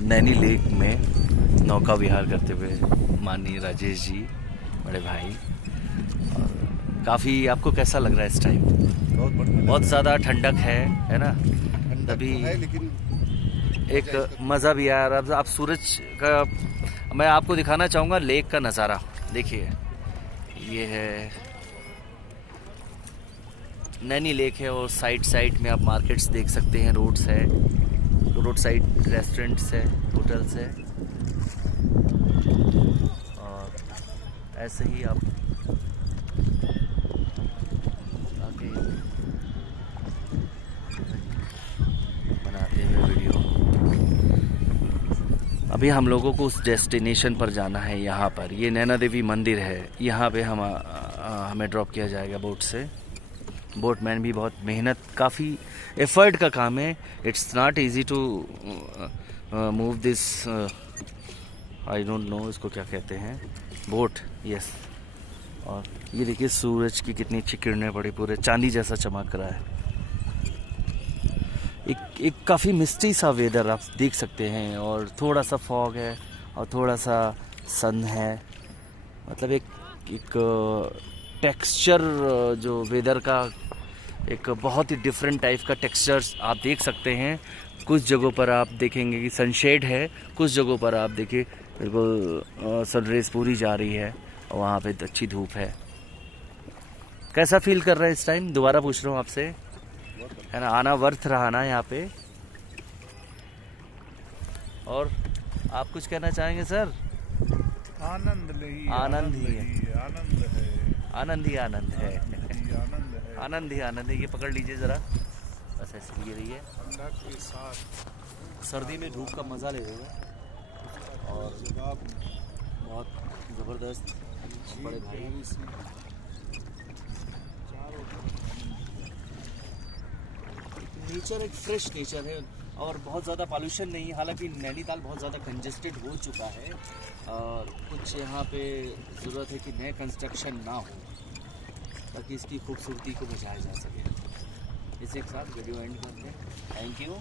Naini lake में नौका विहार करते हुए माननीय राजेश जी, बड़े भाई। और काफ़ी आपको कैसा लग रहा है इस टाइम? बहुत बढ़िया। बहुत ज़्यादा ठंडक है ना? ठंडक तभी तो है लेकिन एक मज़ा भी आया। अब आप सूरज का, मैं आपको दिखाना चाहूँगा लेक का नज़ारा। देखिए, ये है नैनी लेक है और साइड साइड में आप मार्केट्स देख सकते हैं, रोड्स है, रोड साइड रेस्टोरेंट्स है, होटल्स है। और ऐसे ही आप आगे बनाते हुए वीडियो। अभी हम लोगों को उस डेस्टिनेशन पर जाना है। यहाँ पर ये नैना देवी मंदिर है, यहाँ पे हमें ड्रॉप किया जाएगा बोट से। बोटमैन भी बहुत मेहनत, काफ़ी एफर्ट का काम है। It's not easy to move this, I don't know इसको क्या कहते हैं, बोट। यस। और ये देखिए सूरज की कितनी अच्छी किरणें पड़ी, पूरे चांदी जैसा चमक रहा है। एक काफ़ी मिस्टी सा वेदर आप देख सकते हैं, और थोड़ा सा फॉग है और थोड़ा सा सन है। मतलब एक टेक्सचर जो वेदर का, एक बहुत ही डिफरेंट टाइप का टेक्सचर्स आप देख सकते हैं। कुछ जगहों पर आप देखेंगे कि सनशेड है, कुछ जगहों पर आप देखिए बिल्कुल सनरेज पूरी जा रही है और वहाँ पे अच्छी धूप है। कैसा फील कर रहे हैं इस टाइम? दोबारा पूछ रहा हूँ आपसे, है ना? आना वर्थ रहा ना यहाँ पे? और आप कुछ कहना चाहेंगे सर? आनंद नहीं, आनंद ही है, आनंद है, आनंद ही आनंद है, आनंद है। आनंद ही आनंद है। ये पकड़ लीजिए ज़रा, बस ऐसे ये रही है। ठंडा के साथ सर्दी में धूप का मज़ा ले रहे हो और जवाब बहुत ज़बरदस्त बड़े भाई। नेचर एक फ्रेश नेचर है और बहुत ज़्यादा पॉल्यूशन नहीं है। हालांकि नैनीताल बहुत ज़्यादा कंजेस्टेड हो चुका है और कुछ यहाँ पे ज़रूरत है कि नए कंस्ट्रक्शन ना हो ताकि इसकी खूबसूरती को बचाया जा सके। इसे एक साथ वीडियो एंड करते हैं। Thank you.